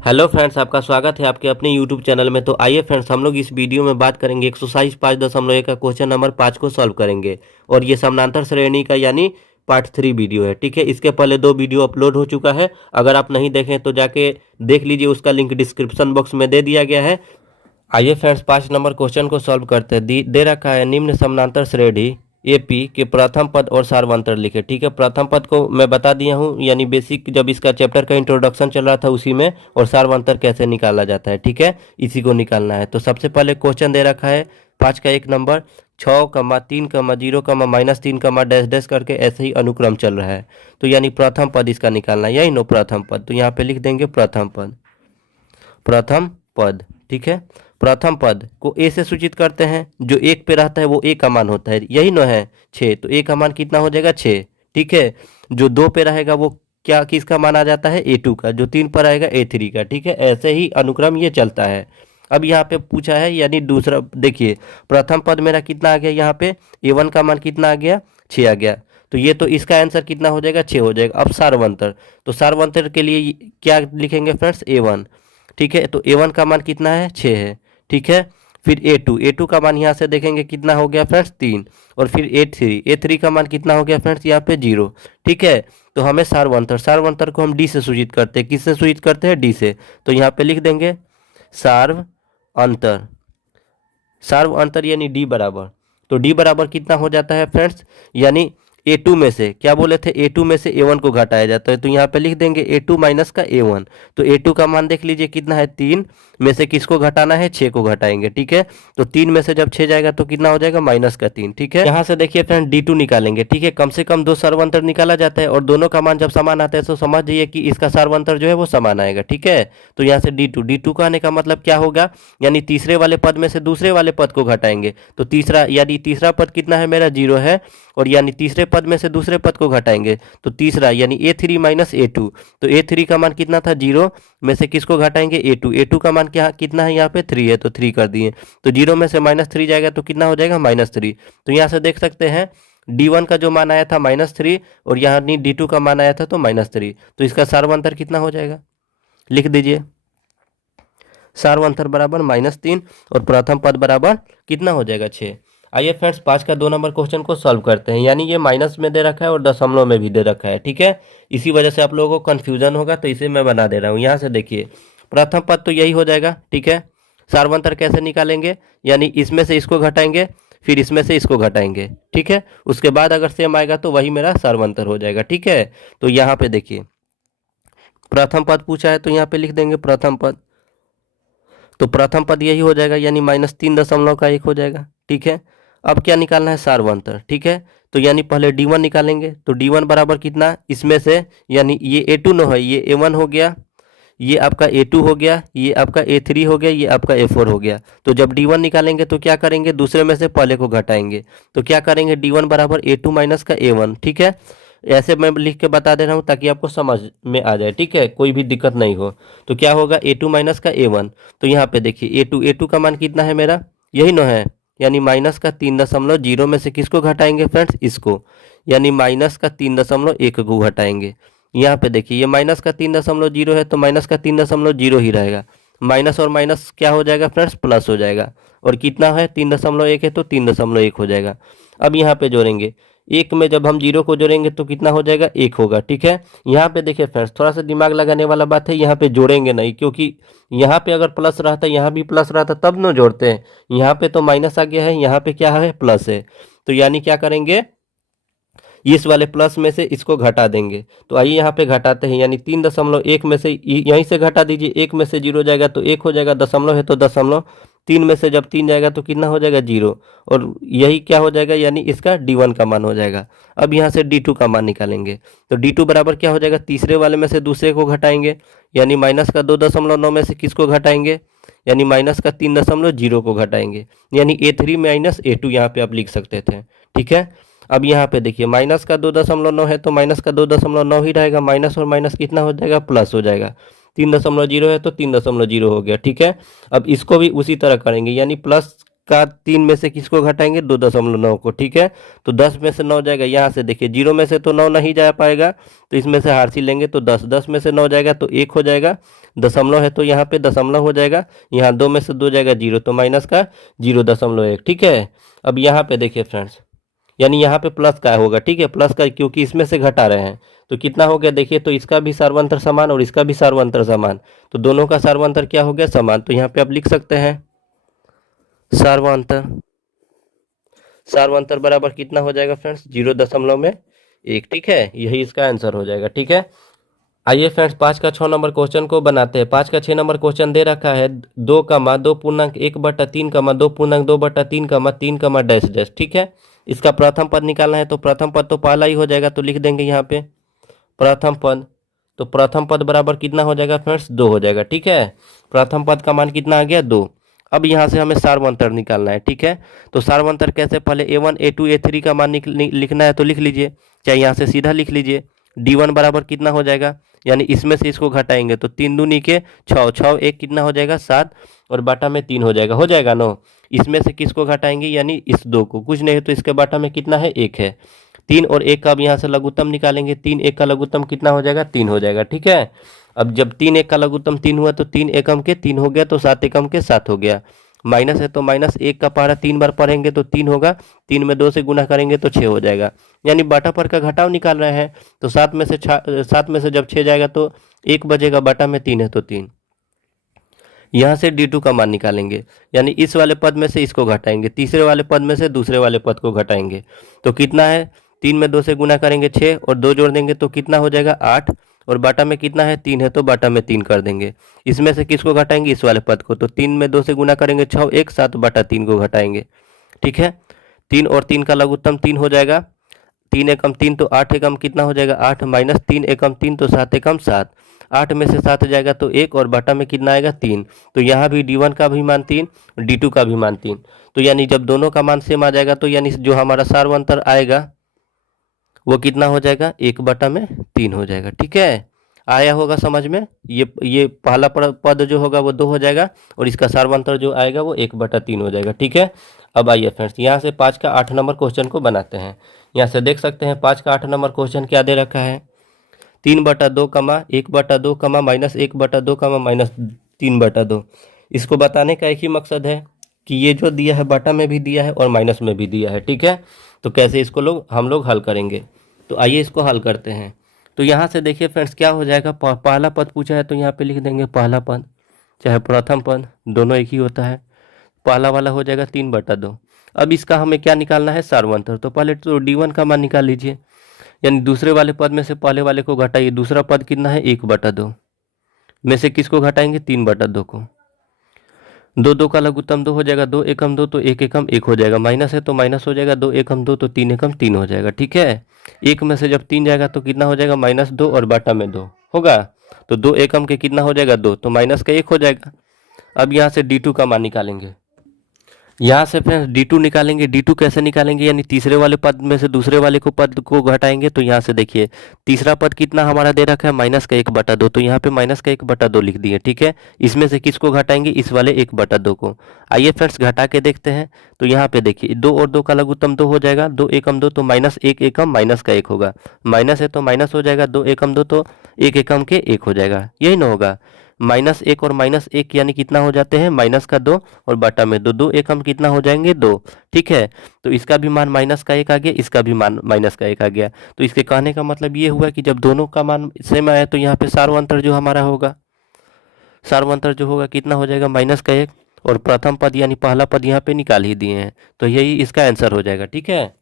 Hello friends, आपका स्वागत है आपके अपने यूट्यूब चैनल में। तो आइए फ्रेंड्स, हम लोग इस वीडियो में बात करेंगे एक्सरसाइज 5.1 का क्वेश्चन नंबर 5 को सॉल्व करेंगे। और ये समानांतर श्रेणी का यानी पार्ट 3 वीडियो है। ठीक है, इसके पहले 2 वीडियो अपलोड हो चुका है। अगर आप नहीं देखें तो जाके देख लीजिए, उसका लिंक डिस्क्रिप्शन बॉक्स में दे दिया गया है। आइए फ्रेंड्स, 5 नंबर क्वेश्चन को सॉल्व करते हैं। दे रखा है निम्न समानांतर श्रेणी एपी के प्रथम पद और सार्वंतर लिखे। ठीक है, प्रथम पद को मैं बता दिया हूँ, यानी बेसिक जब इसका चैप्टर का इंट्रोडक्शन चल रहा था उसी में, और सार्वंतर कैसे निकाला जाता है। ठीक है, इसी को निकालना है। तो सबसे पहले क्वेश्चन दे रखा है 5 का 1 नंबर 6,3,0,-3, डैश डैश करके ऐसे ही अनुक्रम चल रहा है। तो यानी प्रथम पद इसका निकालना है, यही नो प्रथम पद। तो यहाँ पे लिख देंगे प्रथम पद, प्रथम पद। ठीक है, प्रथम पद को ए से सूचित करते हैं। जो एक पे रहता है वो ए का मान होता है, यही न है 6। तो ए का मान कितना हो जाएगा 6। ठीक है, जो 2 पे रहेगा वो क्या किसका मान आ जाता है A2 का। जो 3 पर रहेगा A3 का। ठीक है, ऐसे ही अनुक्रम ये चलता है। अब यहाँ पे पूछा है, यानी दूसरा देखिए, प्रथम पद मेरा कितना आ गया, यहाँ पे A1 का मान कितना आ गया 6 आ गया। तो ये तो इसका आंसर कितना हो जाएगा 6 हो जाएगा। अब सार्वंतर, तो सार्वंतर के लिए क्या लिखेंगे फ्रेंड्स A1। ठीक है, तो A1 का मान कितना है 6 है। ठीक है, फिर A2 का मान यहाँ से देखेंगे कितना हो गया फ्रेंड्स 3। और फिर A3 का मान कितना हो गया फ्रेंड्स यहाँ पे 0। ठीक है, तो हमें सार्वंतर को हम डी से सूचित करते हैं। किससे सूचित करते हैं, डी से। तो यहाँ पे लिख देंगे सार्व अंतर, सार्व अंतर यानी डी बराबर। तो डी बराबर कितना हो जाता है फ्रेंड्स, यानी A2 में से क्या बोले थे, A2 में से A1 को घटाया जाता है। तो यहाँ पे लिख देंगे A2 माइनस का A1। तो A2 का मान देख लीजिए कितना है 3 में से किसको घटाना है 6 को घटाएंगे। ठीक है, तो 3 में से जब 6 जाएगा तो कितना हो जाएगा माइनस का 3। ठीक है, यहाँ से देखिए फ्रेंड D2 निकालेंगे। ठीक है, कम से कम 2 सार्वंतर निकाला जाता है, और दोनों का मान जब समान आता है तो समझ जाइए कि इसका सार्वंतर जो है वो समान आएगा। ठीक है, तो यहाँ से D2 का आने का मतलब क्या होगा, यानी तीसरे वाले पद में से दूसरे वाले पद को घटाएंगे। तो तीसरा, यानी तीसरा पद कितना है मेरा 0 है, और यानी तीसरे पद में से दूसरे पद को घटाएंगे तो तीसरा यानी A3 माइनस A2। तो A3 का मान कितना था 0 में से किसको घटाएंगे A2 का मान क्या कितना है यहाँ पे 3 है, तो 3 कर दिए। तो 0 में से -3 जाएगा तो कितना हो जाएगा -3। तो यहाँ से देख सकते हैं D1 का जो मान आया था -3, और यहाँ D2 का मान आया था तो -3। तो इसका सार्वंतर कितना हो जाएगा, लिख दीजिए। सार्वंतर बराबर -3, और प्रथम पद बराबर कितना हो जाएगा 6। आइए फ्रेंड्स, 5 का 2 नंबर क्वेश्चन को सॉल्व करते हैं। यानी ये माइनस में दे रखा है और दशमलव में भी दे रखा है। ठीक है, इसी वजह से आप लोगों को कन्फ्यूजन होगा, तो इसे मैं बना दे रहा हूँ। यहाँ से देखिए, प्रथम पद तो यही हो जाएगा। ठीक है, सार्वंतर कैसे निकालेंगे, यानी इसमें से इसको घटाएंगे, फिर इसमें से इसको घटाएंगे। ठीक है, उसके बाद अगर सेम आएगा तो वही मेरा सार्वंतर हो जाएगा। ठीक है, तो यहाँ पे देखिए प्रथम पद पूछा है, तो यहाँ पे लिख देंगे प्रथम पद। तो प्रथम पद यही हो जाएगा, यानी -3.1 हो जाएगा। ठीक है, अब क्या निकालना है सार्वंतर। ठीक है, तो यानी पहले D1 निकालेंगे। तो D1 बराबर कितना, इसमें से यानी ये A2 न है, ये A1 हो गया, ये आपका A2 हो गया, ये आपका A3 हो गया, ये आपका A4 हो गया। तो जब D1 निकालेंगे तो क्या करेंगे, दूसरे में से पहले को घटाएंगे। तो क्या करेंगे, D1 बराबर A2 माइनस का A1। ठीक है, ऐसे मैं लिख के बता दे रहा हूँ ताकि आपको समझ में आ जाए। ठीक है, कोई भी दिक्कत नहीं हो। तो क्या होगा A2 माइनस का A1। तो यहाँ पे देखिए A2 का मान कितना है मेरा, यही न है, यानी -3.0 में से किसको घटाएंगे फ्रेंड्स, इसको, यानी -3.1 को घटाएंगे। यहाँ पे देखिए ये -3.0 है, तो -3.0 ही रहेगा। माइनस और माइनस क्या हो जाएगा फ्रेंड्स, प्लस हो जाएगा। और कितना है 3.1 है, तो 3.1 हो जाएगा। अब यहाँ पे जोड़ेंगे, एक में जब हम 0 को जोड़ेंगे तो कितना हो जाएगा 1 होगा। ठीक है, यहाँ पे देखिए फ्रेंड्स, थोड़ा सा दिमाग लगाने वाला बात है, यहाँ पे जोड़ेंगे नहीं, क्योंकि यहाँ पे अगर प्लस रहता, यहाँ भी प्लस रहता तब न जोड़ते हैं। यहाँ पे तो माइनस आ गया है, यहाँ पे क्या है प्लस है। तो यानी क्या करेंगे, इस वाले प्लस में से इसको घटा देंगे। तो आइए यहाँ पे घटाते हैं, यानी 3.1 में से यहीं से घटा दीजिए, 1 में से 0 जाएगा तो 1 हो जाएगा, दशमलव है तो दशमलव, 3 में से जब 3 जाएगा तो कितना हो जाएगा 0, और यही क्या हो जाएगा, यानी इसका D1 का मान हो जाएगा। अब यहाँ से D2 का मान निकालेंगे। तो D2 बराबर क्या हो जाएगा, तीसरे वाले में से दूसरे को घटाएंगे, यानी -2.9 में से किसको घटाएंगे, यानी -3.0 को घटाएंगे, यानी A3 माइनस A2 यहाँ पे आप लिख सकते थे। ठीक है, अब यहाँ पे देखिए -2.9 है, तो -2.9 ही रहेगा, माइनस और माइनस कितना हो जाएगा, प्लस हो जाएगा। 3.0 है तो 3.0 हो गया। ठीक है, अब इसको भी उसी तरह करेंगे, यानी प्लस का 3 में से किसको घटाएंगे, 2.9 को। ठीक है, तो 10 में से 9 जाएगा, यहाँ से देखिए 0 में से तो 9 नहीं जा पाएगा, तो इसमें से हार्सी लेंगे तो 10 में से 9 जाएगा तो 1 हो जाएगा, दशमलव है तो यहाँ पे दशमलव हो जाएगा, यहाँ 2 में से 2 जाएगा 0 तो माइनस का 0.1, ठीक है। अब यहाँ पे देखिए फ्रेंड्स, यानी यहाँ पे प्लस का होगा, ठीक है, प्लस का, क्योंकि इसमें से घटा रहे हैं तो कितना हो गया देखिए, तो इसका भी सर्वांतर समान और इसका भी सर्वांतर समान, तो दोनों का सर्वांतर क्या हो गया, समान। तो यहाँ पे आप लिख सकते हैं सर्वांतर, सर्वांतर बराबर कितना हो जाएगा फ्रेंड्स, 0.1, ठीक है, यही इसका आंसर हो जाएगा, ठीक है। आइए फ्रेंड्स 5 का 6 नंबर क्वेश्चन को बनाते हैं। 5 का 6 नंबर क्वेश्चन दे रखा है 2,2.1/3, 2.2/3, 3, ठीक है। इसका प्रथम पद निकालना है, तो प्रथम पद तो पहला ही हो जाएगा, तो लिख देंगे यहाँ पे प्रथम पद। तो प्रथम पद बराबर कितना हो जाएगा फ्रेंड्स, 2 हो जाएगा, ठीक है। प्रथम पद का मान कितना आ गया, 2। अब यहाँ से हमें सार्वंतर निकालना है, ठीक है। तो सार्वंतर कैसे, पहले A1 A2 A3 का मान लिखना है तो लिख लीजिए, चाहे यहाँ से सीधा लिख लीजिए। D1 बराबर कितना हो जाएगा, यानी इसमें से इसको घटाएंगे तो 3 दूनी के 6, 6 1 कितना हो जाएगा 7, और बाटा में 3 हो जाएगा नो। इसमें से किसको घटाएंगे, यानी इस 2 को, कुछ नहीं है तो इसके बाटा में कितना है, 1 है। 3 और 1 का अब यहाँ से लघुत्तम निकालेंगे, 3 1 का लघुत्तम कितना हो जाएगा, 3 हो जाएगा, ठीक है। अब जब 3 1 का लघुत्तम 3 हुआ तो 3 एकम के 3 हो गया, तो 7 एकम के 7 हो गया। माइनस है तो माइनस 1 का पहाड़ा 3 बार पढ़ेंगे तो 3 होगा, 3 में 2 से गुना करेंगे तो 6 हो जाएगा, यानी बाटा पर का घटाव निकाल रहे हैं। तो 7 में से जब 6 जाएगा तो 1 बचेगा, बाटा में 3 है तो 3। यहाँ से D2 का मान निकालेंगे, यानी इस वाले पद में से इसको घटाएंगे, तीसरे वाले पद में से दूसरे वाले पद को घटाएंगे, तो कितना है, 3 में 2 से गुना करेंगे 6 और 2 जोड़ देंगे तो कितना हो जाएगा 8, और बाटा में कितना है, 3 है तो बाटा में 3 कर देंगे। इसमें से किसको घटाएंगे, इस वाले पद को, तो 3 में 2 से गुना करेंगे 6 1 7, बाटा 3 को घटाएंगे, ठीक है। 3 और 3 का लघुत्तम 3 हो जाएगा, 3 एकम 3 तो 8 एकम कितना हो जाएगा 8, माइनस 3 एकम 3 तो 7 एकम 7, 8 में से 7 जाएगा तो 1, और बाटा में कितना आएगा 3। तो यहाँ भी D1 का भी मान 3, D2 का भी मान 3। तो यानी जब दोनों का मान सेम आ जाएगा तो यानी जो हमारा सार्वंतर आएगा वो कितना हो जाएगा, 1/3 हो जाएगा, ठीक है। आया होगा समझ में, ये पहला पद जो होगा वो 2 हो जाएगा, और इसका सार्वंतर जो आएगा वो 1/3 हो जाएगा, ठीक है। अब आइए फ्रेंड्स यहाँ से 5 का 8 नंबर क्वेश्चन को बनाते हैं। यहाँ से देख सकते हैं 5 का 8 नंबर क्वेश्चन क्या दे रखा है, 3/2, 1/2, -1/2, -3/2। इसको बताने का एक ही मकसद है कि ये जो दिया है बटा में भी दिया है और माइनस में भी दिया है, ठीक है। तो कैसे इसको हम लोग हल करेंगे, तो आइए इसको हल करते हैं। तो यहाँ से देखिए फ्रेंड्स क्या हो जाएगा, पहला पद पूछा है तो यहाँ पे लिख देंगे पहला पद, चाहे प्रथम पद, दोनों एक ही होता है। पहला वाला हो जाएगा 3/2। अब इसका हमें क्या निकालना है, सार्वंतर। तो पहले तो D1 का मान निकाल लीजिए, यानी दूसरे वाले पद में से पहले वाले को घटाइए। दूसरा पद कितना है, 1/2 में से किसको घटाएंगे, 3/2 को। 2 2 का लघुत्तम 2 हो जाएगा, 2 एकम 2 तो 1 एकम 1 हो जाएगा, माइनस है तो माइनस हो जाएगा, 2 एकम 2 तो 3 एकम 3 हो जाएगा, ठीक है। 1 में से जब 3 जाएगा तो कितना हो जाएगा, -2, और बाटा में 2 होगा, तो 2 एकम के कितना हो जाएगा, 2, तो माइनस का 1 हो जाएगा। अब यहाँ से D2 का मान निकालेंगे। यहाँ से फ्रेंड्स D2 निकालेंगे। D2 कैसे निकालेंगे, यानी तीसरे वाले पद में से दूसरे वाले को पद को घटाएंगे। तो यहाँ से देखिए तीसरा पद कितना हमारा दे रखा है, -1/2, तो यहाँ पे -1/2 लिख दिए, ठीक है। इसमें से किसको घटाएंगे, इस वाले 1/2 को। आइए फ्रेंड्स घटा के देखते हैं। तो यहाँ पे देखिए 2 और 2 का लघुत्तम 2 हो जाएगा, 2 एकम 2 तो -1 एकम माइनस का 1 होगा, माइनस है तो माइनस हो जाएगा, 2 एकम 2 तो 1 एकम के 1 हो जाएगा, यही ना होगा। -1 और -1 यानी कितना हो जाते हैं, माइनस का 2 और बाटा में 2, 2 एकम कितना हो जाएंगे, 2, ठीक है। तो इसका भी मान माइनस का 1 आ गया, इसका भी मान माइनस का 1 आ गया। तो इसके कहने का मतलब ये हुआ कि जब दोनों का मान सेम आया तो यहाँ पे सार्वंतर जो हमारा होगा, सार्वंतर जो होगा कितना हो जाएगा, -1, और प्रथम पद यानी पहला पद यहाँ पे निकाल ही दिए हैं, तो यही इसका आंसर हो जाएगा, ठीक है।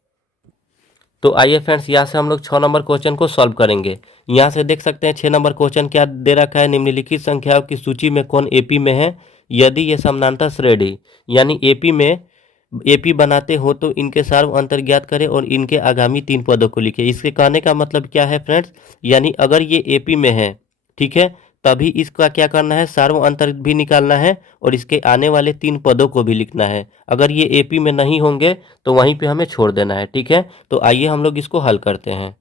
तो आइए फ्रेंड्स यहाँ से हम लोग 6 नंबर क्वेश्चन को सॉल्व करेंगे। यहाँ से देख सकते हैं 6 नंबर क्वेश्चन क्या दे रखा है, निम्नलिखित संख्याओं की सूची में कौन एपी में है यदि ये समानांतर श्रेणी, यानी एपी बनाते हो तो इनके सार्व अंतर ज्ञात करें और इनके आगामी 3 पदों को लिखें। इसके कहने का मतलब क्या है फ्रेंड्स, यानी अगर ये एपी में है, ठीक है, तभी इसका क्या करना है, सार्व अंतर भी निकालना है और इसके आने वाले 3 पदों को भी लिखना है। अगर ये एपी में नहीं होंगे तो वहीं पे हमें छोड़ देना है, ठीक है। तो आइए हम लोग इसको हल करते हैं।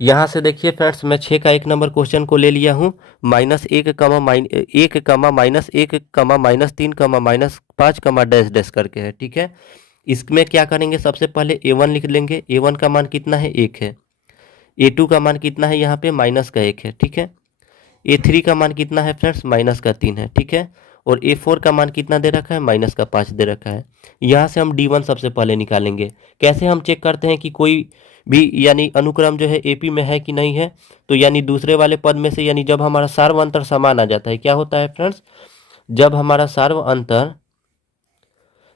यहाँ से देखिए फ्रेंड्स मैं 6 का 1 नंबर क्वेश्चन को ले लिया हूँ, -1, -1, -3, -5, डैश डैश करके है, ठीक है। इसमें क्या करेंगे, सबसे पहले A1 लिख लेंगे। A1 का मान कितना है, 1 है। A2 का मान कितना है, यहाँ पे -1 है, ठीक है। A3 का मान कितना है फ्रेंड्स, -3 है, ठीक है। और A4 का मान कितना दे रखा है, -5 दे रखा है। यहाँ से हम D1 सबसे पहले निकालेंगे। कैसे हम चेक करते हैं कि कोई भी यानी अनुक्रम जो है AP में है कि नहीं है, तो यानी दूसरे वाले पद में से, यानी जब हमारा सार्व अंतर समान आ जाता है, क्या होता है फ्रेंड्स, जब हमारा सार्व अंतर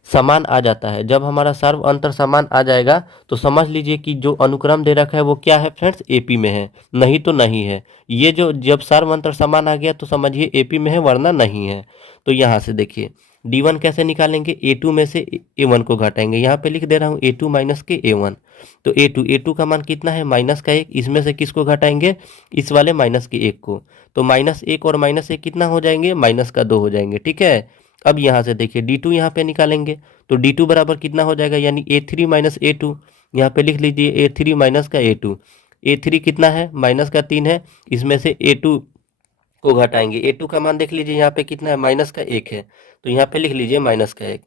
समान आ जाता है, जब हमारा सर्व अंतर समान आ जाएगा तो समझ लीजिए कि जो अनुक्रम दे रखा है वो क्या है फ्रेंड्स, एपी में है, नहीं तो नहीं है। ये जो जब सर्व अंतर समान आ गया तो समझिए एपी में है, वरना नहीं है। तो यहाँ से देखिए D1 कैसे निकालेंगे, A2 में से A1 को घटाएंगे। यहाँ पे लिख दे रहा हूँ A2 माइनस के A1। तो A2 का मान कितना है, -1, इसमें से किसको घटाएंगे, इस वाले -1 को। तो -1 और -1 कितना हो जाएंगे, -2 हो जाएंगे, ठीक है। अब यहाँ से देखिए D2 यहाँ पे निकालेंगे, तो D2 बराबर कितना हो जाएगा, यानी A3 माइनस A2। यहाँ पे लिख लीजिए A3 माइनस का A2। A3 कितना है, -3 है, इसमें से A2 को घटाएंगे। A2 का मान देख लीजिए यहाँ पे कितना है, -1 है, तो यहाँ पे लिख लीजिए -1।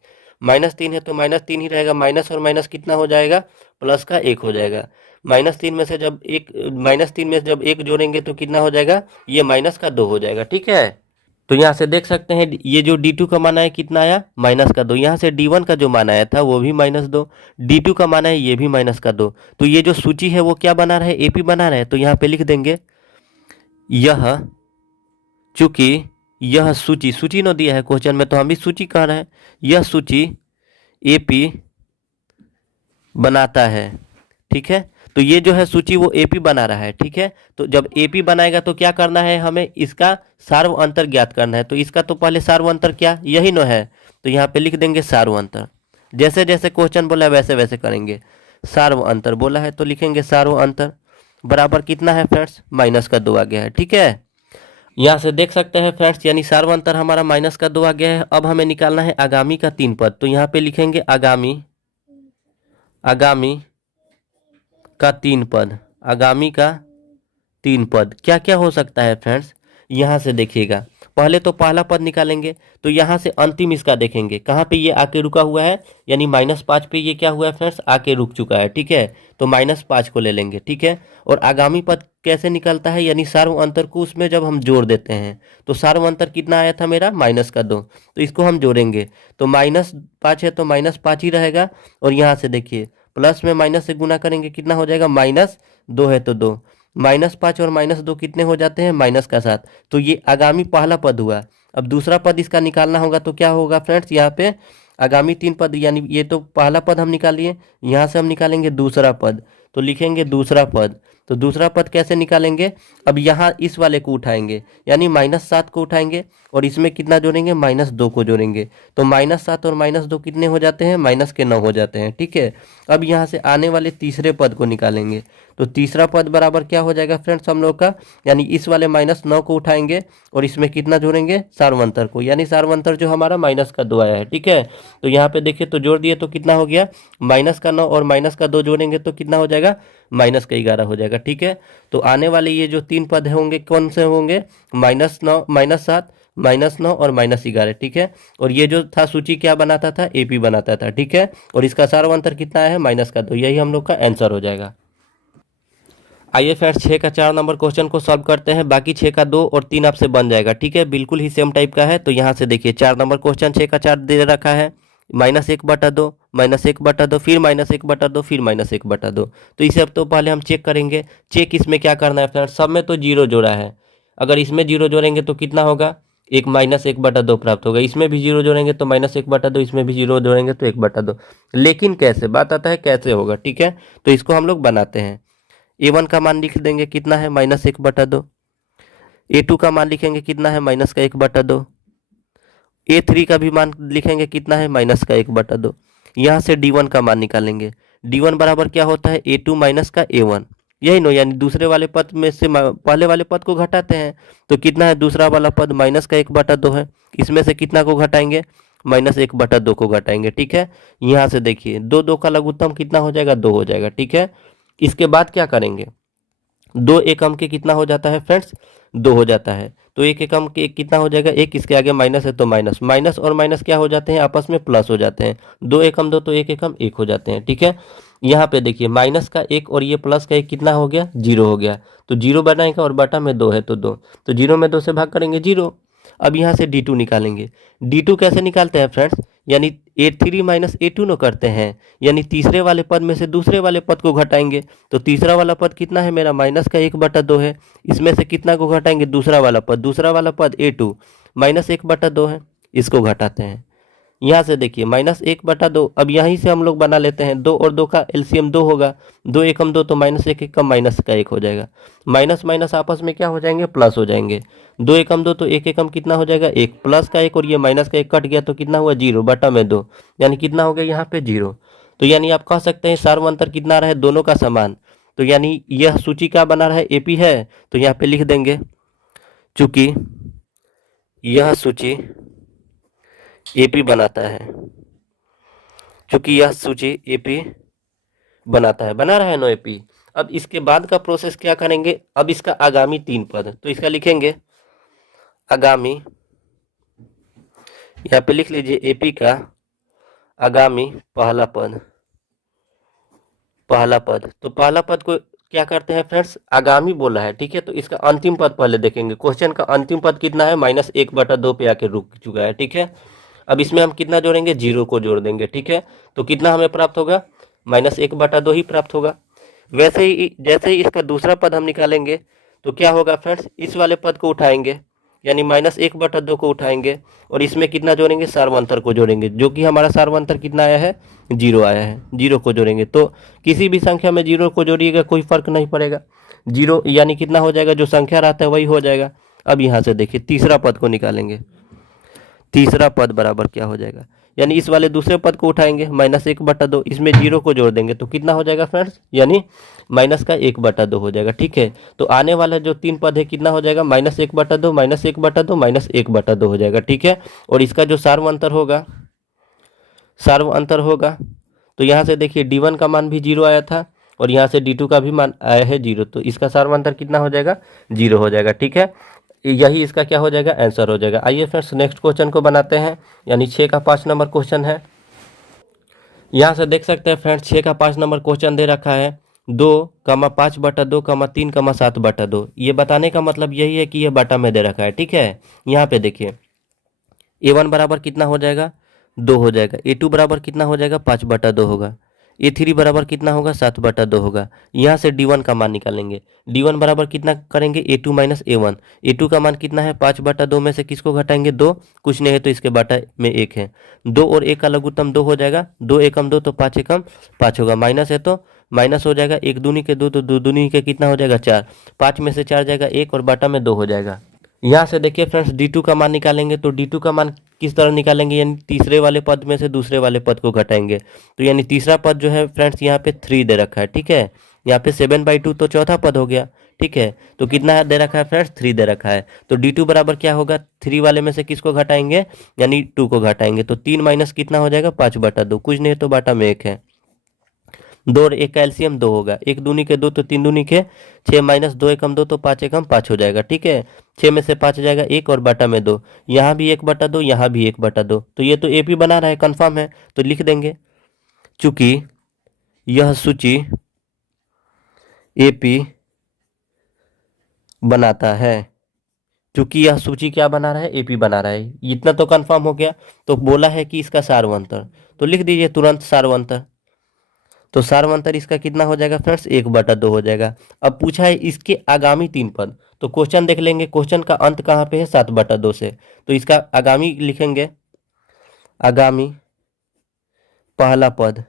-3 है तो -3 ही रहेगा, माइनस और माइनस कितना हो जाएगा, +1 हो जाएगा। -3 में से जब एक, -3 में जब 1 जोड़ेंगे तो कितना हो जाएगा, ये -2 हो जाएगा, ठीक है। तो यहाँ से देख सकते हैं ये जो D2 का मान आया कितना आया, -2। यहाँ से D1 का जो मान आया था वो भी -2, D2 का मान है ये भी -2। तो ये जो सूची है वो क्या बना रहा है, AP बना रहा है। तो यहाँ पे लिख देंगे यह, चूंकि यह सूची, सूची न दिया है क्वेश्चन में तो हम भी सूची कह रहे हैं, यह सूची AP बनाता है, ठीक है। तो ये जो है सूची वो AP बना रहा है, ठीक है। तो जब AP बनाएगा तो क्या करना है, हमें इसका सार्व अंतर ज्ञात करना है। तो इसका तो पहले सार्व अंतर क्या, यही न है, तो यहाँ पे लिख देंगे सार्व अंतर। जैसे जैसे क्वेश्चन बोला है वैसे वैसे करेंगे। सार्व अंतर बोला है तो लिखेंगे सार्व अंतर बराबर कितना है फ्रेंड्स, -2 आ गया है, ठीक है। यहाँ से देख सकते हैं फ्रेंड्स, यानी सार्व अंतर हमारा -2 आ गया है। अब हमें निकालना है आगामी का 3 पद। तो यहाँ पे लिखेंगे आगामी, आगामी का 3 पद, आगामी का 3 पद क्या क्या हो सकता है फ्रेंड्स, यहाँ से देखिएगा। पहले तो पहला पद निकालेंगे, तो यहाँ से अंतिम इसका देखेंगे कहाँ पे ये आके रुका हुआ है, यानी -5 पे ये क्या हुआ है फ्रेंड्स, आके रुक चुका है, ठीक है। तो -5 को ले लेंगे, ठीक है। और आगामी पद कैसे निकलता है, यानी सार्व अंतर को उसमें जब हम जोड़ देते हैं, तो सार्व अंतर कितना आया था मेरा, -2। तो इसको हम जोड़ेंगे तो -5 है तो -5 ही रहेगा। और यहाँ से देखिए प्लस में माइनस से गुना करेंगे कितना हो जाएगा, -2 है तो 2, -5 और -2 कितने हो जाते हैं, -7। तो ये आगामी पहला पद हुआ। अब दूसरा पद इसका निकालना होगा तो क्या होगा फ्रेंड्स, यहाँ पे आगामी 3 पद, यानी ये तो पहला पद हम निकालिए, यहाँ से हम निकालेंगे दूसरा पद, तो लिखेंगे दूसरा पद। तो दूसरा पद कैसे निकालेंगे, अब यहाँ इस वाले को उठाएंगे, यानी -7 को उठाएंगे और इसमें कितना जोड़ेंगे, -2 को जोड़ेंगे। तो -7 और -2 कितने हो जाते हैं, -9 हो जाते हैं, ठीक है। अब यहाँ से आने वाले तीसरे पद को निकालेंगे, तो तीसरा पद बराबर क्या हो जाएगा फ्रेंड्स हम लोग का, यानी इस वाले -9 को उठाएंगे और इसमें कितना जोड़ेंगे, सार्वंतर को, यानी सार्वंतर जो हमारा -2 आया है, ठीक है। तो यहाँ पे देखिए तो जोड़ दिए तो कितना हो गया, -9 और -2 जोड़ेंगे तो कितना हो जाएगा, -11 हो जाएगा, ठीक है। तो आने वाले ये जो 3 पद होंगे कौन से होंगे, -9, -7, -9 और -11, ठीक है। और ये जो था सूची क्या बनाता था, AP बनाता था, ठीक है। और इसका सार्वंतर कितना है, -2, यही हम लोग का आंसर हो जाएगा। आइए फ्रेंड्स 6 का 4 नंबर क्वेश्चन को सॉल्व करते हैं। बाकी 6 का 2 और 3 आपसे बन जाएगा, ठीक है, बिल्कुल ही सेम टाइप का है। तो यहाँ से देखिए 4 नंबर क्वेश्चन 6 का 4 दे रखा है, -1/2, -1/2, फिर -1/2, फिर -1/2। तो इसे अब तो पहले हम चेक करेंगे। चेक इसमें क्या करना है फ्रेंड्स, सब में तो 0 जोड़ा है, अगर इसमें 0 जोड़ेंगे तो कितना होगा, एक -1/2 प्राप्त होगा। इसमें भी 0 जोड़ेंगे तो -1/2, इसमें भी 0 जोड़ेंगे तो 1/2। लेकिन कैसे, बात आता है कैसे होगा, ठीक है। तो इसको हम लोग बनाते हैं। A1 का मान लिख देंगे कितना है, -1/2। A2 का मान लिखेंगे कितना है, -1/2। A3 का भी मान लिखेंगे कितना है, -1/2। यहाँ से D1 का मान निकालेंगे। D1 बराबर क्या होता है, A2 माइनस का A1, यही नो, यानी दूसरे वाले पद में से पहले वाले पद को घटाते हैं। तो कितना है, दूसरा वाला पद -1/2 है, इसमें से कितना को घटाएंगे, -1/2 को घटाएंगे, ठीक है। यहाँ से देखिए 2 2 का लघुत्तम कितना हो जाएगा, 2 हो जाएगा, ठीक है। इसके बाद क्या करेंगे, 2 एकम के कितना हो जाता है फ्रेंड्स, 2 हो जाता है। तो 1 एकम के कितना हो जाएगा, 1, इसके आगे माइनस है तो माइनस, माइनस और माइनस क्या हो जाते हैं, आपस में प्लस हो जाते हैं। 2 एकम 2 तो 1 एकम 1 हो जाते हैं, ठीक है। यहाँ पे देखिए माइनस का एक और ये प्लस का एक कितना हो गया, जीरो हो गया। तो जीरो बनाएगा और बटा में दो है तो दो, तो जीरो में दो से भाग करेंगे जीरो। अब यहाँ से डी टू निकालेंगे। डी टू कैसे निकालते हैं फ्रेंड्स, यानी A three minus A two नो करते हैं, यानी तीसरे वाले पद में से दूसरे वाले पद को घटाएंगे। तो तीसरा वाला पद कितना है मेरा, माइनस का एक बटा दो है। इसमें से कितना को घटाएंगे, दूसरा वाला पद ए टू माइनस एक बटा दो है, इसको घटाते हैं। यहाँ से देखिए माइनस एक बटा दो, अब यहीं से हम लोग बना लेते हैं, दो और दो का एलसीएम दो होगा, दो एकम दो तो माइनस एक एकम माइनस का एक हो जाएगा, माइनस माइनस आपस में क्या हो जाएंगे, प्लस हो जाएंगे। दो एकम दो तो एक एकम कितना हो जाएगा, एक, प्लस का एक और ये माइनस का एक कट गया तो कितना हुआ, जीरो बटा में दो, यानी कितना हो गया यहाँ पे जीरो। तो यानी आप कह सकते हैं सार्व अंतर कितना रहा है, दोनों का समान। तो यानी यह सूची क्या बना रहा है, एपी है, तो यहाँ पे लिख देंगे चूंकि यह सूची एपी बनाता है, क्योंकि यह सूची एपी बनाता है, बना रहा है नो एपी। अब इसके बाद का प्रोसेस क्या करेंगे, अब इसका आगामी तीन पद, तो इसका लिखेंगे आगामी, यहाँ पे लिख लीजिए एपी का आगामी पहला पद, पहला पद। तो पहला पद को क्या करते हैं फ्रेंड्स, आगामी बोला है, ठीक है, तो इसका अंतिम पद पहले देखेंगे। क्वेश्चन का अंतिम पद कितना है, माइनस एक बटा दो पे आके रुक चुका है, ठीक है। अब इसमें हम कितना जोड़ेंगे, जीरो को जोड़ देंगे, ठीक है। तो कितना हमें प्राप्त होगा, माइनस एक बटा दो ही प्राप्त होगा। वैसे ही जैसे ही इसका दूसरा पद हम निकालेंगे तो क्या होगा फ्रेंड्स, इस वाले पद को उठाएंगे, यानी माइनस एक बटा दो को उठाएंगे और इसमें कितना जोड़ेंगे, सार्वंतर को जोड़ेंगे, जो कि हमारा सार्वंतर कितना आया है, जीरो आया है, जीरो को जोड़ेंगे। तो किसी भी संख्या में जीरो को जोड़िएगा कोई फर्क नहीं पड़ेगा, जीरो यानी कितना हो जाएगा, जो संख्या रहता है वही हो जाएगा। अब यहाँ से देखिए तीसरा पद को निकालेंगे, तीसरा पद बराबर क्या हो जाएगा, यानी इस वाले दूसरे पद को उठाएंगे, माइनस एक बटा दो, इसमें जीरो को जोड़ देंगे तो कितना हो जाएगा फ्रेंड्स, यानी माइनस का एक बटा दो हो जाएगा, ठीक है। तो आने वाला जो तीन पद है कितना हो जाएगा, माइनस एक बटा दो, माइनस एक बटा दो, माइनस एक बटा दो हो जाएगा, ठीक है। और इसका जो सार्व अंतर होगा, सार्व अंतर होगा, तो यहाँ से देखिए D1 का मान भी जीरो आया था और यहाँ से D2 का भी मान आया है जीरो, तो इसका सार्व अंतर कितना हो जाएगा, जीरो हो जाएगा, ठीक है। यही इसका क्या हो जाएगा, आंसर हो जाएगा। आइए फ्रेंड्स नेक्स्ट क्वेश्चन को बनाते हैं, यानी 6 का 5 नंबर क्वेश्चन है। यहाँ से देख सकते हैं फ्रेंड्स 6 का 5 नंबर क्वेश्चन दे रखा है, 2,5/2,3,7/2। ये बताने का मतलब यही है कि ये बटा में दे रखा है, ठीक है। यहाँ पे देखिए A1 बराबर कितना हो जाएगा, दो हो जाएगा, A2 बराबर कितना हो जाएगा, 5/2 होगा, A3 बराबर कितना होगा, 7/2 होगा। यहाँ से D1 का मान निकालेंगे, D1 बराबर कितना करेंगे, A2 माइनस A1, A2 का मान कितना है, 5/2 में से किसको घटाएंगे, दो, कुछ नहीं है तो इसके बटा में एक है, दो और एक का लघुत्तम दो हो जाएगा, दो एकम दो तो पाँच एकम पाँच होगा, माइनस है तो माइनस हो जाएगा, एक दूनी के दो तो दो दूनी के कितना हो जाएगा, चार, पाँच में से चार जाएगा एक और बटा में दो हो जाएगा। यहाँ से देखिए फ्रेंड्स D2 का मान निकालेंगे, तो D2 का मान किस तरह निकालेंगे, यानी तीसरे वाले पद में से दूसरे वाले पद को घटाएंगे। तो यानी तीसरा पद जो है फ्रेंड्स यहाँ पे 3 दे रखा है, ठीक है। यहाँ पे 7/2 तो चौथा पद हो गया, ठीक है। तो कितना दे रखा है फ्रेंड्स, 3 दे रखा है। तो D2 बराबर क्या होगा, 3 वाले में से किसको घटाएंगे, यानी 2 को घटाएंगे, तो 3 माइनस कितना हो जाएगा, 5/2, कुछ नहीं तो बाटा में एक है, दो और एक का एलसीएम दो होगा, एक दूनी के दो तो तीन दूनी के छः, माइनस दो एकम दो तो पाँच एकम पाँच हो जाएगा, ठीक है। छः में से पाँच जाएगा एक और बटा में दो, यहाँ भी एक बटा दो, यहाँ भी एक बटा दो, तो ये तो एपी बना रहा है, कंफर्म है, तो लिख देंगे चूंकि यह सूची एपी बनाता है, चूंकि यह सूची क्या बना रहा है, एपी बना रहा है, इतना तो कंफर्म हो गया। तो बोला है कि इसका सार्वंतर, तो लिख दीजिए तुरंत सार्वंतर। तो सार्वंतर इसका कितना हो जाएगा फ्रेंड्स, 1/2 हो जाएगा। अब पूछा है इसके आगामी तीन पद, तो क्वेश्चन देख लेंगे, क्वेश्चन का अंत कहाँ पे है, 7/2 से, तो इसका आगामी लिखेंगे, आगामी पहला पद,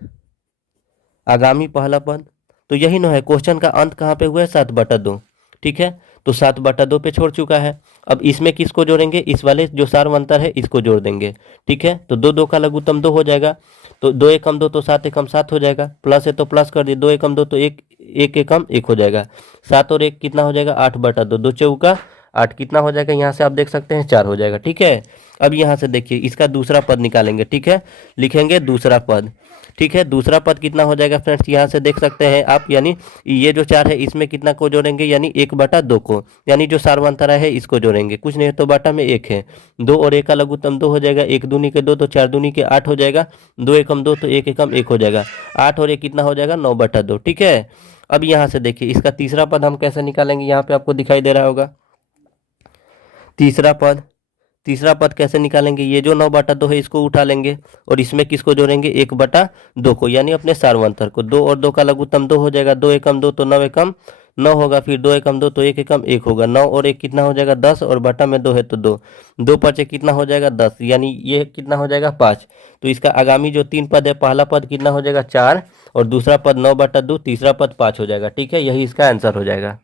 आगामी पहला पद, तो यही ना है, क्वेश्चन का अंत कहाँ पे हुआ है, 7/2, ठीक है। तो 7/2 पे छोड़ चुका है। अब इसमें किसको जोड़ेंगे, इस वाले जो सार्वंतर है इसको जोड़ देंगे, ठीक है। तो दो दो का लघुत्तम दो हो जाएगा, तो दो एकम दो तो सात एकम सात हो जाएगा, प्लस है तो प्लस कर दिए, दो एकम दो तो एक, एक एकम एक हो जाएगा, सात और एक कितना हो जाएगा, 8/2, दो चौका 8 कितना हो जाएगा, यहाँ से आप देख सकते हैं 4 हो जाएगा। ठीक है, अब यहाँ से देखिए इसका दूसरा पद निकालेंगे। ठीक है, लिखेंगे दूसरा पद। ठीक है, दूसरा पद कितना हो जाएगा फ्रेंड्स, यहाँ से देख सकते हैं आप, यानी ये जो 4 है इसमें कितना को जोड़ेंगे, यानी 1/2 को, यानी जो सार्वंतरा है इसको जोड़ेंगे, कुछ नहीं है तो बाटा में 1 है, 2 और 1 का लघुत्तम 2 हो जाएगा, 1 दूनी के 2 तो 4 दूनी के 8 हो जाएगा, 2 एकम 2 तो 1 एकम 1 हो जाएगा, 8 और 1 कितना हो जाएगा 9/2। ठीक है, अब यहाँ से देखिए इसका तीसरा पद हम कैसे निकालेंगे, यहाँ पे आपको दिखाई दे रहा होगा तीसरा पद। तीसरा पद कैसे निकालेंगे, ये जो 9/2 है इसको उठा लेंगे और इसमें किसको जोड़ेंगे 1/2 को, यानी अपने सार्वंतर को। 2 और 2 का लघुत्तम 2 हो जाएगा, 2 एकम 2 तो 9 एकम 9 होगा, फिर 2 एकम 2 तो 1 एकम 1 होगा, 9 और 1 कितना हो जाएगा 10 और बटा में 2 है तो 2, 2 5 कितना हो जाएगा 10, यानी ये कितना हो जाएगा 5। तो इसका आगामी जो 3 पद है, पहला पद कितना हो जाएगा 4 और दूसरा पद 9/2, तीसरा पद 5 हो जाएगा। ठीक है, यही इसका आंसर हो जाएगा।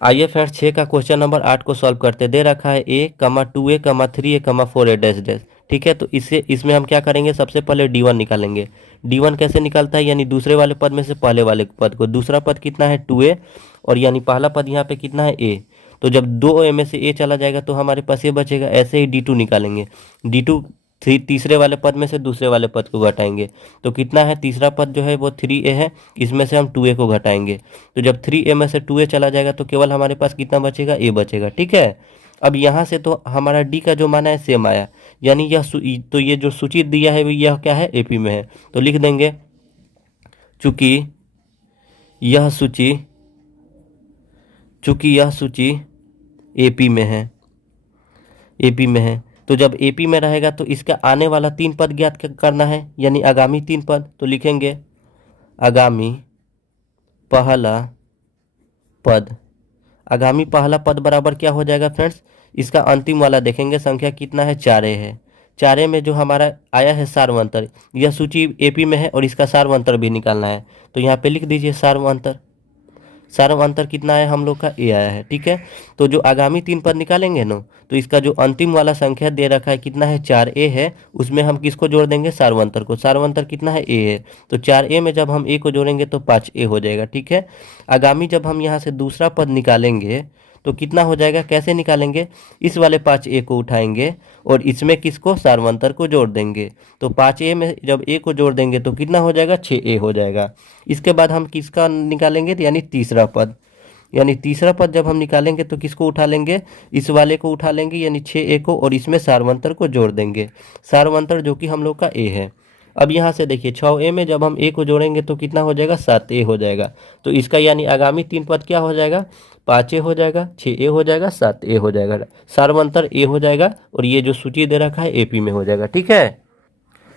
आइए फ्रेंड्स 6 का क्वेश्चन नंबर 8 को सॉल्व करते। दे रखा है a, 2a, 3a, 4a dash dash. ठीक है, तो इसमें हम क्या करेंगे, सबसे पहले d1 निकालेंगे। d1 कैसे निकलता है, यानी दूसरे वाले पद में से पहले वाले पद को, दूसरा पद कितना है 2a और यानी पहला पद यहाँ पे कितना है a, तो जब 2a में से a चला जाएगा तो हमारे पास ये बचेगा। ऐसे ही d2 निकालेंगे, d2 तीसरे वाले पद में से दूसरे वाले पद को घटाएंगे, तो कितना है, तीसरा पद जो है वो 3a है, इसमें से हम 2a को घटाएंगे, तो जब 3a में से 2a चला जाएगा तो केवल हमारे पास कितना बचेगा, a बचेगा। ठीक है, अब यहाँ से तो हमारा d का जो मान है सेम आया, यानी तो ये जो सूची दिया है यह क्या है, AP में है, तो लिख देंगे चूंकि यह सूची AP में है, AP में है, तो जब AP में रहेगा तो इसका आने वाला 3 पद ज्ञात करना है, यानी आगामी 3 पद, तो लिखेंगे आगामी पहला पद। आगामी पहला पद बराबर क्या हो जाएगा फ्रेंड्स, इसका अंतिम वाला देखेंगे, संख्या कितना है 4a है, 4a में जो हमारा आया है सार्वंतर, यह सूची AP में है और इसका सार्वंतर भी निकालना है, तो यहाँ पे लिख दीजिए सार्वंतर कितना है हम लोग का a आया है। ठीक है, तो जो आगामी 3 पद निकालेंगे ना, तो इसका जो अंतिम वाला संख्या दे रखा है कितना है 4a है, उसमें हम किसको जोड़ देंगे, सार्वंतर को। सार्वंतर कितना है a है, तो 4a में जब हम a को जोड़ेंगे तो 5a हो जाएगा। ठीक है, आगामी जब हम यहाँ से दूसरा पद निकालेंगे तो कितना हो जाएगा, कैसे निकालेंगे, इस वाले 5a को उठाएंगे और इसमें किसको, सार्वंतर को जोड़ देंगे, तो 5a में जब a को जोड़ देंगे तो कितना हो जाएगा 6a हो जाएगा। इसके बाद हम किसका निकालेंगे, यानी तीसरा पद, यानी तीसरा पद जब हम निकालेंगे तो किसको उठा लेंगे, इस वाले को उठा लेंगे, यानी 6a को, और इसमें सार्वंतर को जोड़ देंगे, सार्वंतर जो कि हम लोग का a है। अब यहाँ से देखिए 6a में जब हम a को जोड़ेंगे तो कितना हो जाएगा 7a हो जाएगा, तो इसका यानी आगामी 3 पद क्या हो जाएगा, 5a हो जाएगा, 6a हो जाएगा, 7a हो जाएगा, सार्वंतर a हो जाएगा, और ये जो सूची दे रखा है AP में हो जाएगा। ठीक है,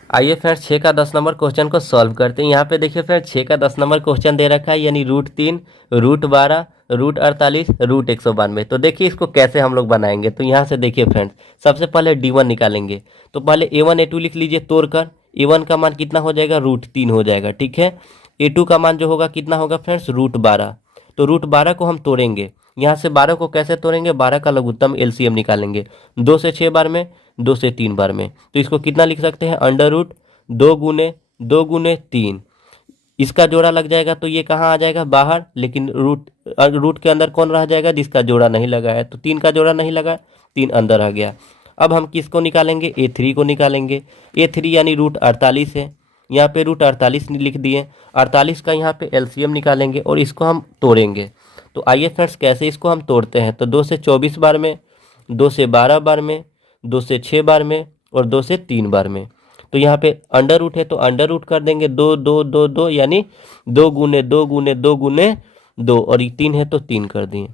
आइए फ्रेंड्स 6 का 10 नंबर क्वेश्चन को सॉल्व करते हैं। यहाँ पे देखिए फ्रेंड्स 6 का 10 नंबर क्वेश्चन दे रखा है, यानी √3, √12, √48, √192। तो देखिए इसको कैसे हम लोग बनाएंगे, तो यहाँ से देखिए फ्रेंड्स सबसे पहले d1 निकालेंगे, तो पहले a1 a2 लिख लीजिए तोड़कर। a1 का मान कितना हो जाएगा, √3 हो जाएगा। ठीक है, a2 का मान जो होगा कितना होगा फ्रेंड्स, √12, तो √12 को हम तोड़ेंगे, यहाँ से 12 को कैसे तोड़ेंगे, 12 का लघुत्तम LCM निकालेंगे, 2 से 6 बार में, 2 से 3 बार में, तो इसको कितना लिख सकते हैं, √2 गुने 2 गुने 3, इसका जोड़ा लग जाएगा तो ये कहाँ आ जाएगा, बाहर, लेकिन रूट के अंदर कौन रह जाएगा, जिसका जोड़ा नहीं लगा है, तो 3 का जोड़ा नहीं लगा, 3 अंदर आ गया। अब हम किसको निकालेंगे, a3 को निकालेंगे, a3 यानी √48 है, यहाँ पे √48 लिख दिए, 48 का यहाँ पे LCM निकालेंगे और इसको हम तोड़ेंगे। तो आइए फ्रेंड्स कैसे इसको हम तोड़ते हैं, तो 2 से 24 बार में, 2 से 12 बार में, 2 से 6 बार में और 2 से 3 बार में, तो यहाँ पे अंडर रूट है तो अंडर रूट कर देंगे, 2 2 2 2, यानी 2 गुने 2 गुने 2 गुने 2, और 3 है तो 3 कर दिए।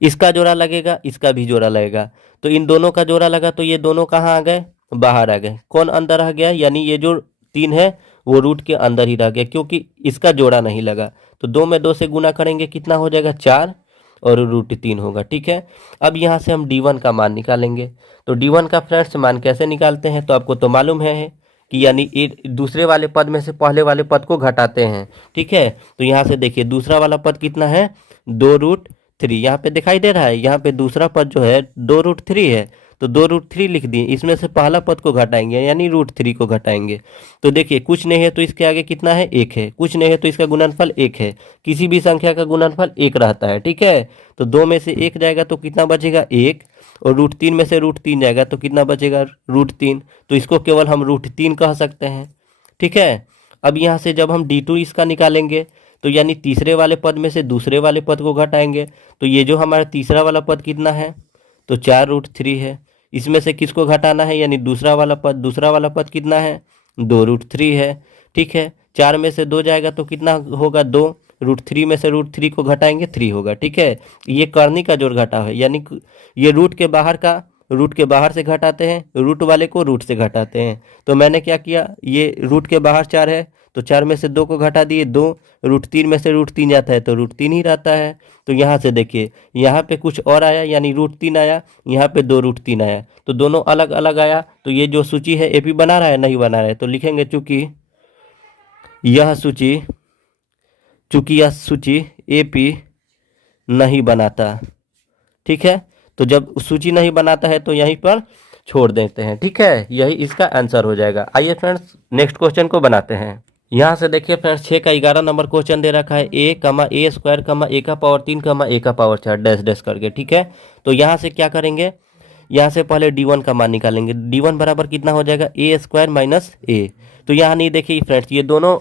इसका जोड़ा लगेगा, इसका भी जोड़ा लगेगा, तो इन दोनों का जोड़ा लगा तो ये दोनों कहाँ आ गए, बाहर आ गए, कौन अंदर आ गया, यानी ये जो 3 है वो रूट के अंदर ही रह गया, क्योंकि इसका जोड़ा नहीं लगा। तो 2 में 2 से गुना करेंगे, कितना हो जाएगा 4 और √3 होगा। ठीक है, अब यहाँ से हम d1 का मान निकालेंगे, तो d1 का फ्रेंड्स मान कैसे निकालते हैं, तो आपको तो मालूम है कि यानी दूसरे वाले पद में से पहले वाले पद को घटाते हैं। ठीक है, तो यहाँ से देखिए दूसरा वाला पद कितना है, 2√3, यहाँ पे दिखाई दे रहा है, यहाँ पे दूसरा पद जो है 2√3 है, तो 2√3 लिख दिए, इसमें से पहला पद को घटाएंगे यानी √3 को घटाएंगे। तो देखिए कुछ नहीं है तो इसके आगे कितना है, 1 है, कुछ नहीं है तो इसका गुणनफल 1 है। किसी भी संख्या का गुणनफल 1 रहता है, ठीक है। तो 2 में से 1 जाएगा तो कितना बचेगा, 1, और √3 में से √3 जाएगा तो कितना बचेगा, √3। तो इसको केवल हम √3 कह सकते हैं, ठीक है। अब यहाँ से जब हम D2 इसका निकालेंगे तो यानी तीसरे वाले पद में से दूसरे वाले पद को घटाएंगे। तो ये जो हमारा तीसरा वाला पद कितना है, तो 4√3 है। इसमें से किसको घटाना है, यानी दूसरा वाला पद कितना है, 2√3 है, ठीक है। 4 में से 2 जाएगा तो कितना होगा, 2, √3 में से √3 को घटाएंगे 3 होगा, ठीक है। ये करनी का जोड़ घटा है, यानी ये रूट के बाहर से घटाते हैं, रूट वाले को रूट से घटाते हैं। तो मैंने क्या किया, ये रूट के बाहर 4 है तो 4 में से 2 को घटा दिए 2, √3 में से √3 जाता है तो √3 ही रहता है। तो यहाँ से देखिए यहाँ पे कुछ और आया यानी √3 आया, यहाँ पे 2√3 आया, तो दोनों अलग अलग आया। तो ये जो सूची है AP बना रहा है, नहीं बना रहा है, तो लिखेंगे चूंकि यह सूची AP नहीं बनाता, ठीक है। तो जब सूची नहीं बनाता है तो यहीं पर छोड़ देते हैं, ठीक है। यही इसका आंसर हो जाएगा। आइए फ्रेंड्स नेक्स्ट क्वेश्चन को बनाते हैं। यहाँ से देखिए फ्रेंड्स 6 का 11 नंबर क्वेश्चन दे रखा है, a, a स्क्वायर, a का पावर 3, a का पावर 4 डैश डैश करके, ठीक है। तो यहाँ से क्या करेंगे, यहाँ से पहले D1 का मान निकालेंगे। D1 बराबर कितना हो जाएगा, a स्क्वायर माइनस a। तो यहाँ नहीं देखिए फ्रेंड्स, ये दोनों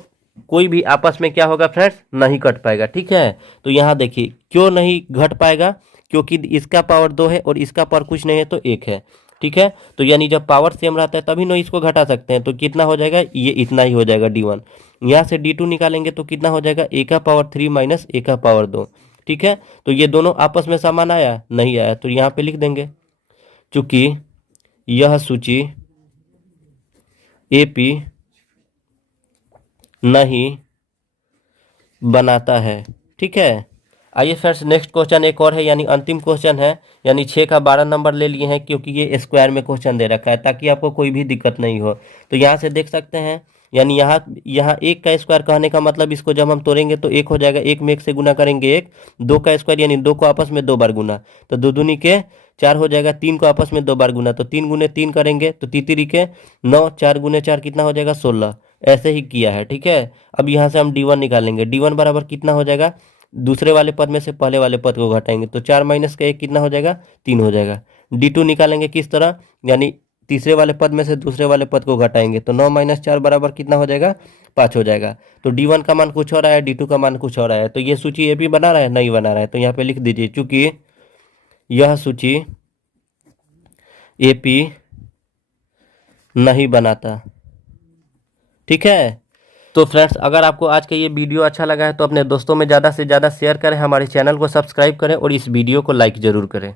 कोई भी आपस में क्या होगा फ्रेंड्स, नहीं कट पाएगा, ठीक है। तो यहाँ देखिए क्यों नहीं घट पाएगा, क्योंकि इसका पावर 2 है और इसका पावर कुछ नहीं है तो 1 है, ठीक है। तो यानी जब पावर सेम रहता है तभी ना इसको घटा सकते हैं। तो कितना हो जाएगा, ये इतना ही हो जाएगा D1। यहाँ से D2 निकालेंगे तो कितना हो जाएगा, a का पावर 3 माइनस a का पावर 2, ठीक है। तो ये दोनों आपस में समान आया, नहीं आया, तो यहाँ पे लिख देंगे चूंकि यह सूची AP नहीं बनाता है, ठीक है। आइए फ्रेंड्स नेक्स्ट क्वेश्चन एक और है, यानी अंतिम क्वेश्चन है, यानी 6 का 12 नंबर ले लिए हैं क्योंकि ये स्क्वायर में क्वेश्चन दे रखा है ताकि आपको कोई भी दिक्कत नहीं हो। तो यहाँ से देख सकते हैं, यानी यहाँ 1 का स्क्वायर कहने का मतलब इसको जब हम तोड़ेंगे तो 1 हो जाएगा, 1 में 1 से गुना करेंगे 1, 2 का स्क्वायर यानी 2 को आपस में 2 बार गुना, तो 2 दूनी के 4 हो जाएगा, 3 को आपस में 2 बार गुना, तो 3 गुने 3 करेंगे तो तीतरी के 9, 4 गुने 4 कितना हो जाएगा, 16। ऐसे ही किया है, ठीक है। अब यहाँ से हम D1 निकालेंगे। D1 बराबर कितना हो जाएगा, दूसरे वाले पद में से पहले वाले पद को घटाएंगे तो 4 माइनस का 1 कितना हो जाएगा, 3 हो जाएगा। D2 निकालेंगे किस तरह, यानी तीसरे वाले पद में से दूसरे वाले पद को घटाएंगे तो 9 माइनस 4 बराबर कितना हो जाएगा, 5 हो जाएगा। तो D1 का मान कुछ और आया, D2 का मान कुछ और आया। तो ये सूची AP बना रहा है, नहीं बना रहा है, तो यहाँ पे लिख दीजिए चूंकि यह सूची AP नहीं बनाता, ठीक है। तो फ्रेंड्स अगर आपको आज का ये वीडियो अच्छा लगा है तो अपने दोस्तों में ज़्यादा से ज़्यादा शेयर करें, हमारे चैनल को सब्सक्राइब करें और इस वीडियो को लाइक ज़रूर करें।